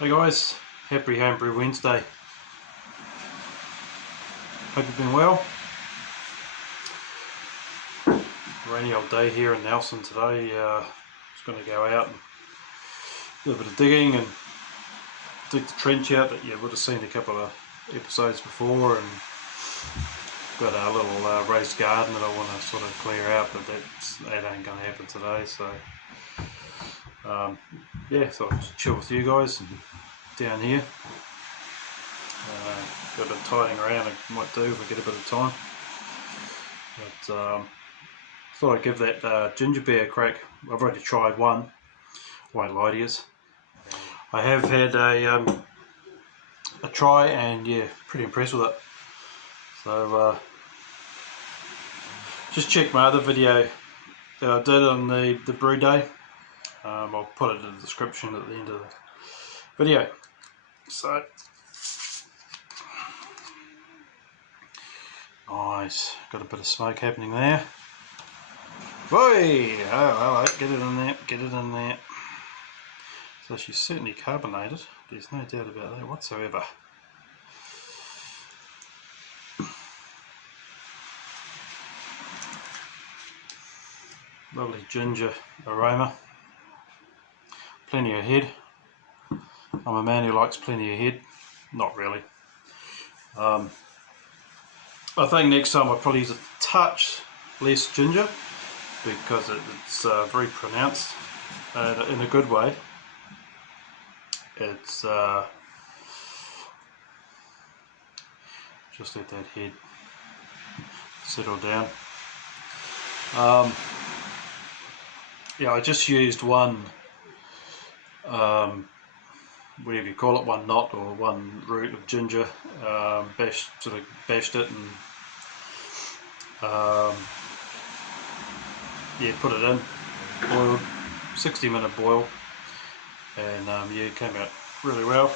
Hey guys, happy Homebrew Wednesday. Hope you've been well. Rainy old day here in Nelson today. Just going to go out and do a bit of digging and dig the trench out that you would have seen a couple of episodes before, and got a little raised garden that I want to sort of clear out, but that ain't going to happen today. So yeah, so I'll just chill with you guys and down here. Got a bit of tidying around I might do if I get a bit of time, but thought I'd give that ginger beer a crack. I've already tried one, won't lie to you. I have had a try, and yeah, pretty impressed with it. So just check my other video that I did on the brew day. I'll put it in the description at the end of the video. So nice, got a bit of smoke happening there. Boy, oh hello, get it in there, get it in there. So she's certainly carbonated, there's no doubt about that whatsoever. Lovely ginger aroma, plenty of head. I'm a man who likes plenty of head. Not really. I think next time I'll probably use a touch less ginger, because it's very pronounced in a good way. It's just let that head settle down. Yeah, I just used one, whatever you call it, one knot or one root of ginger, sort of bashed it and yeah, put it in, boiled, 60-minute boil, and yeah, it came out really well.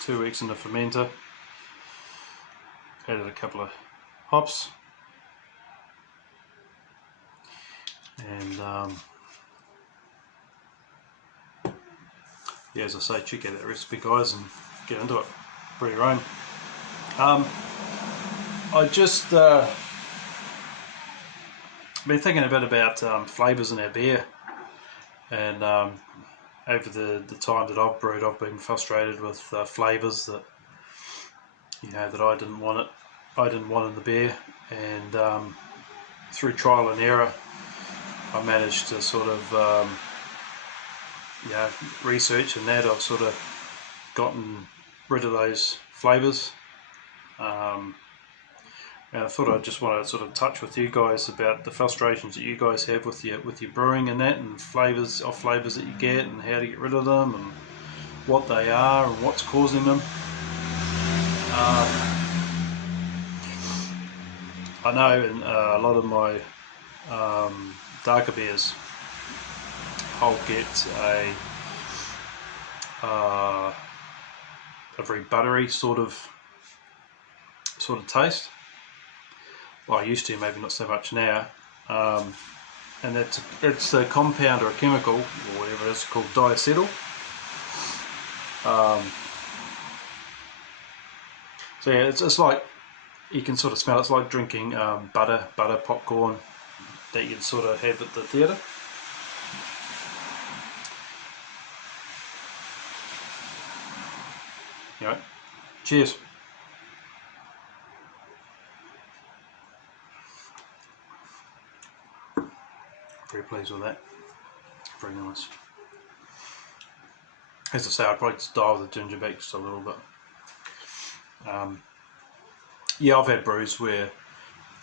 2 weeks in the fermenter, added a couple of hops, and yeah, as I say, check out that recipe guys and get into it, brew your own. I just been thinking a bit about flavours in our beer, and over the time that I've brewed, I've been frustrated with flavours that, you know, that I didn't want in the beer, and through trial and error I managed to sort of research, and that I've sort of gotten rid of those flavours. And I thought I'd just want to sort of touch with you guys about the frustrations that you guys have with your brewing and that, and flavours that you get, and how to get rid of them, and what they are, and what's causing them. I know in a lot of my darker beers, I'll get a very buttery sort of taste. Well, I used to, maybe not so much now, and it's a compound or a chemical or whatever it's called, diacetyl. So yeah, it's like, you can sort of smell it. It's like drinking butter popcorn that you'd sort of have at the theatre. Anyway, cheers. Very pleased with that. Very nice. As I say, I'd probably just dial the ginger back just a little bit. Yeah, I've had brews where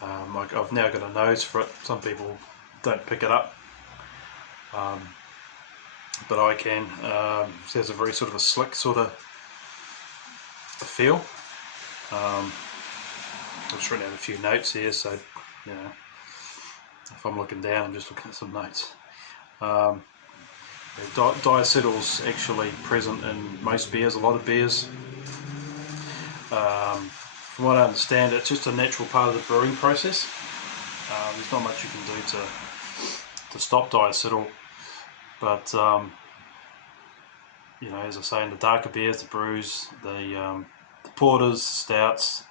I've now got a nose for it. Some people don't pick it up, but I can. It has a very sort of a slick sort of feel. I've just written out a few notes here, so you know, if I'm looking down, I'm just looking at some notes. Diacetyl's actually present in most beers, a lot of beers. From what I understand, it's just a natural part of the brewing process. There's not much you can do to stop diacetyl, but you know, as I say, in the darker beers, the brews, the porters, stouts,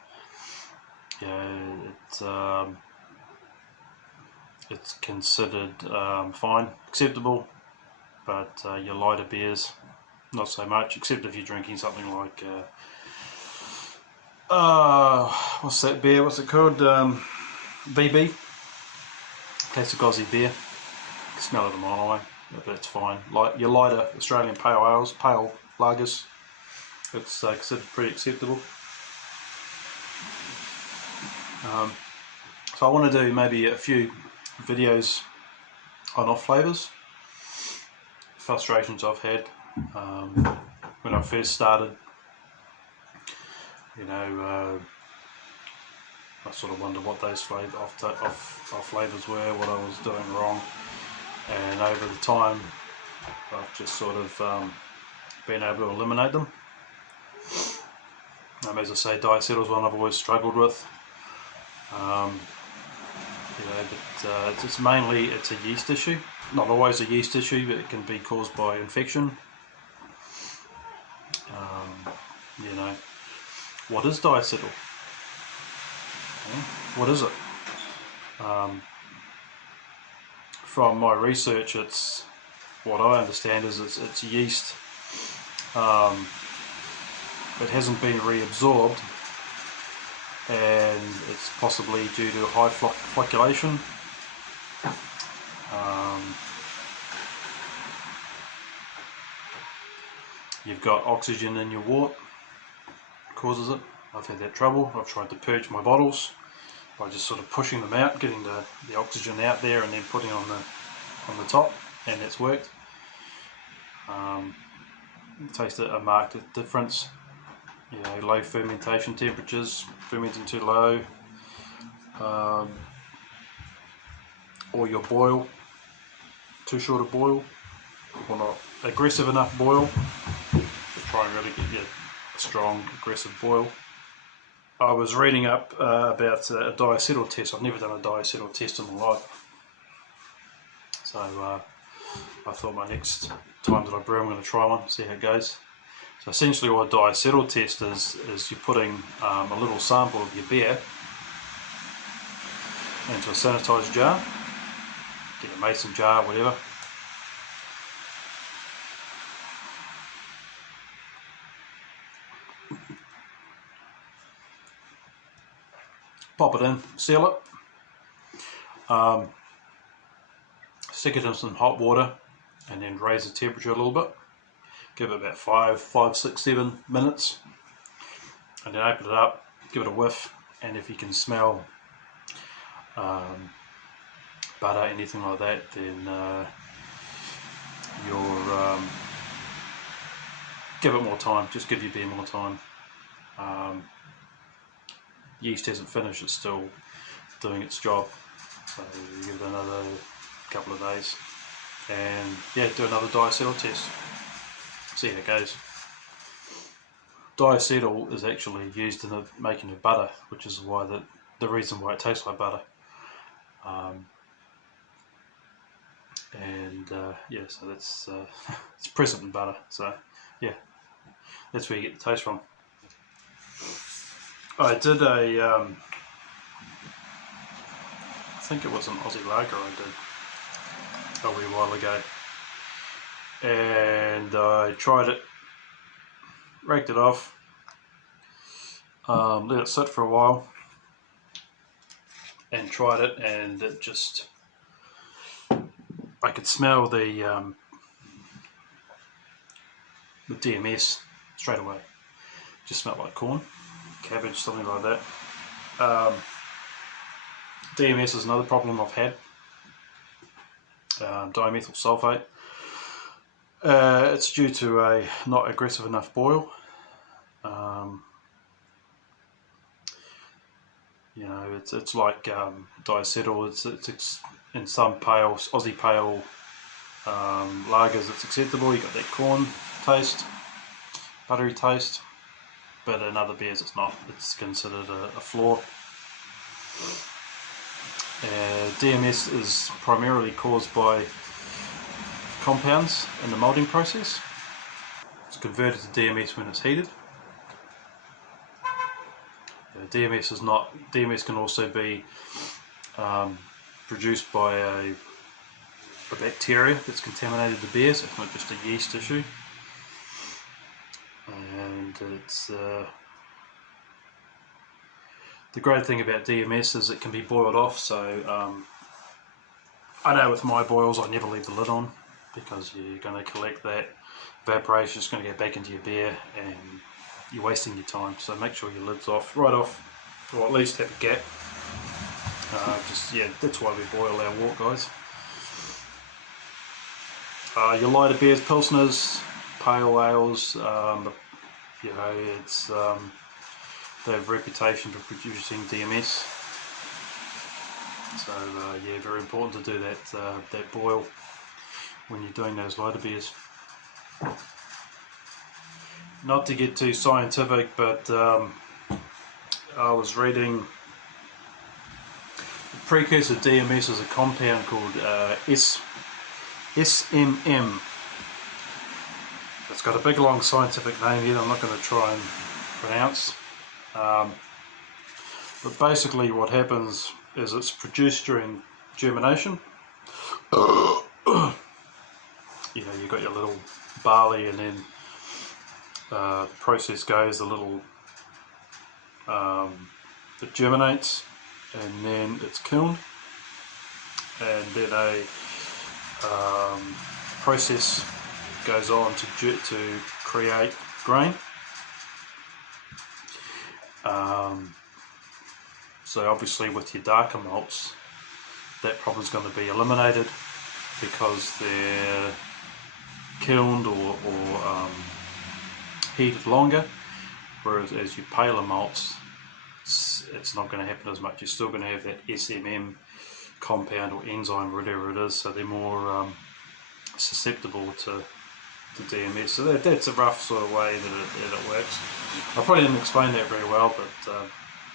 you know, it's considered fine, acceptable, but your lighter beers, not so much, except if you're drinking something like what's that beer? What's it called? BB, classic Aussie beer. You can smell it a mile away, but that's fine. Like your lighter Australian pale ales, pale lagers, it's considered pretty acceptable. So I want to do maybe a few videos on off flavours, frustrations I've had when I first started. You know, I sort of wonder what those off flavours were, what I was doing wrong, and over the time I've just sort of been able to eliminate them. As I say, diacetyl's one I've always struggled with. You know, but it's mainly a yeast issue. Not always a yeast issue, but it can be caused by infection. You know, what is diacetyl? What is it? From my research, it's what I understand is it's yeast. It hasn't been reabsorbed, and it's possibly due to high flocculation. You've got oxygen in your wort, causes it. I've had that trouble. I've tried to purge my bottles by just sort of pushing them out, getting the oxygen out there and then putting on the top, and it's worked. Tasted a marked difference. You know, low fermentation temperatures, fermenting too low, or your boil, too short a boil, or not aggressive enough boil. Just try and really get you a strong, aggressive boil. I was reading up about a diacetyl test. I've never done a diacetyl test in my life, so I thought my next time that I brew I'm going to try one, see how it goes. So essentially what a diacetyl test is you're putting a little sample of your beer into a sanitised jar, get a mason jar, whatever. Pop it in, seal it, stick it in some hot water and then raise the temperature a little bit. Give it about 5, 6, 7 minutes, and then open it up, give it a whiff, and if you can smell butter, anything like that, then give it more time, just give your beer more time. Yeast hasn't finished, it's still doing its job, so you give it another couple of days, and yeah, do another diacetyl test. See how it goes. Diacetyl is actually used in the making of butter, which is why the reason why it tastes like butter. Yeah, so that's it's present in butter. So yeah, that's where you get the taste from. I did I think it was an Aussie lager I did a wee while ago. And I tried it, raked it off, let it sit for a while, and tried it, and it just, I could smell the DMS straight away. Just smelled like corn, cabbage, something like that. DMS is another problem I've had, dimethyl sulfate. It's due to a not aggressive enough boil. You know, it's like diacetyl. It's in some pale Aussie pale lagers it's acceptable. You got that corn taste, buttery taste, but in other beers it's not. It's considered a flaw. DMS is primarily caused by compounds in the moulding process. It's converted to DMS when it's heated. DMS can also be produced by a bacteria that's contaminated the beer, so it's not just a yeast issue. And it's the great thing about DMS is it can be boiled off, so I know with my boils I never leave the lid on, because you're going to collect that evaporation, it's going to go back into your beer and you're wasting your time. So make sure your lid's off, right off, or at least have a gap. Yeah, that's why we boil our wort, guys. Your lighter beers, pilsners, pale ales, you know, it's they have a reputation for producing DMS. So yeah, very important to do that boil when you're doing those lighter beers. Not to get too scientific, but I was reading the precursor DMS is a compound called SMM. It's got a big long scientific name here that I'm not going to try and pronounce. But basically what happens is it's produced during germination. You know, you've got your little barley, and then the process goes, it germinates, and then it's kilned, and then a process goes on to create grain. So obviously with your darker malts, that problem is going to be eliminated because they're kilned or heated longer, whereas as your paler malts, it's not going to happen as much. You're still going to have that SMM compound or enzyme or whatever it is, so they're more susceptible to DMS. So that's a rough sort of way that it works. I probably didn't explain that very well, but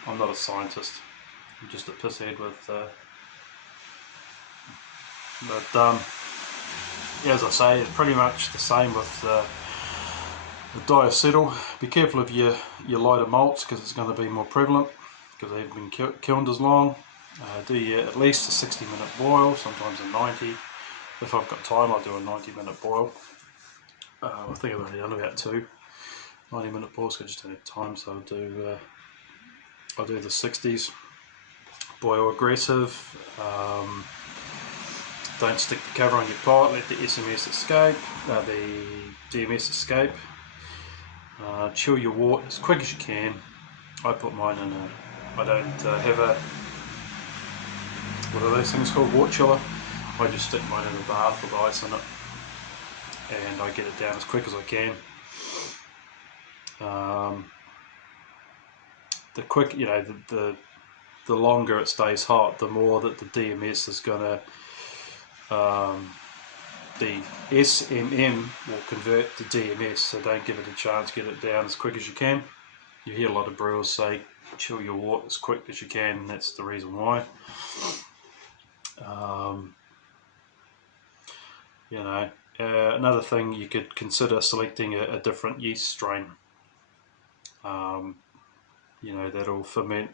I'm not a scientist. I'm just a pisshead with yeah, as I say, it's pretty much the same with the diacetyl. Be careful of your lighter malts, because it's going to be more prevalent because they haven't been kilned as long. Do at least a 60-minute boil, sometimes a 90. If I've got time, I'll do a 90-minute boil. I think I've only done about 2 90-minute boils, because I just don't have time, so I'll do the 60s. Boil aggressive. Don't stick the cover on your pot. Let the SMS escape. The DMS escape. Chill your wort as quick as you can. I put mine in I don't have a, what are those things called, wort chiller. I just stick mine in a bath with ice in it, and I get it down as quick as I can. The quick, you know, the longer it stays hot, the more that the DMS is going to, the SMM will convert to DMS, so don't give it a chance, get it down as quick as you can. You hear a lot of brewers say chill your wort as quick as you can, and that's the reason why. You know, another thing, you could consider selecting a different yeast strain. You know, that'll ferment,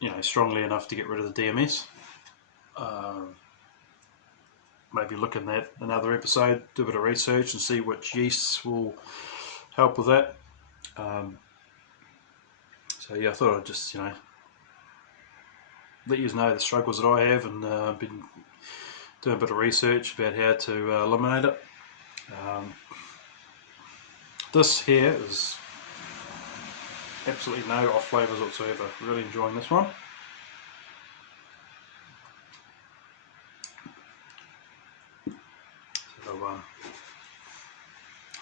you know, strongly enough to get rid of the DMS. Maybe look in that another episode, do a bit of research and see which yeasts will help with that. So yeah, I thought I'd just, you know, let you know the struggles that I have, and I've been doing a bit of research about how to eliminate it. This here is absolutely no off flavours whatsoever. Really enjoying this one. So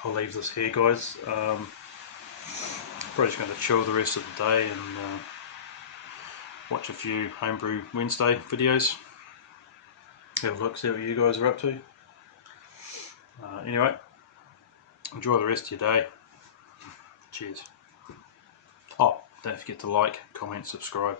I'll leave this here, guys. Probably just going to chill the rest of the day and watch a few Homebrew Wednesday videos. Have a look, see what you guys are up to. Anyway, enjoy the rest of your day. Cheers. Oh, don't forget to like, comment, subscribe.